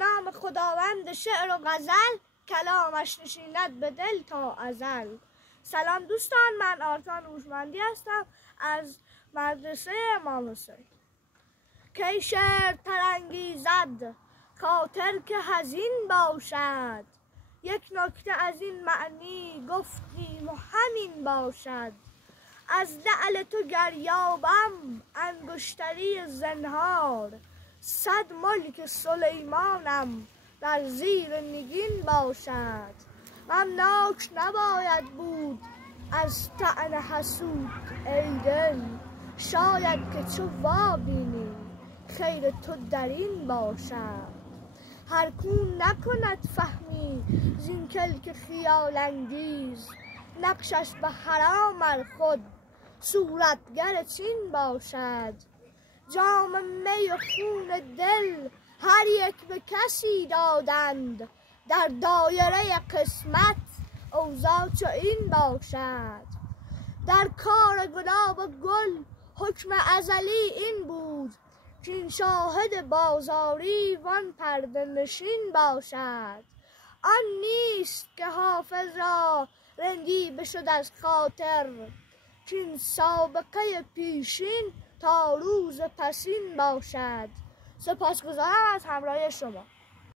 نام خداوند شعر و غزل، کلامش نشیند به دل تا ازل. سلام دوستان، من آرتان هوشمندی هستم از مدرسه امام حسین. کی شعر ترانگیزد خاطر که حزین باشد، یک نکته از این معنی گفتیم و همین باشد. از لعل تو گر یابم انگشتری زنهار، صد ملک سلیمانم در زیر نگین باشد. غمناک نباید بود از طعن حسود ای دل، شاید که چو وابینی خیر تو در این باشد. هر کو نکند فهمی زین کلک خیال انگیز، نقشش به حرام ار خود صورتگر چین باشد. جام می و خون دل هر یک به کسی دادند، در دایره قسمت اوضاع چو این باشد. در کار گلاب و گل حکم ازلی این بود، کاین شاهد بازاری وان پرده نشین باشد. آن نیست که حافظ را رندی بشد از خاطر، کاین سابقه پیشین تا روز پسین باشد. سپاسگزارم از همراهی شما.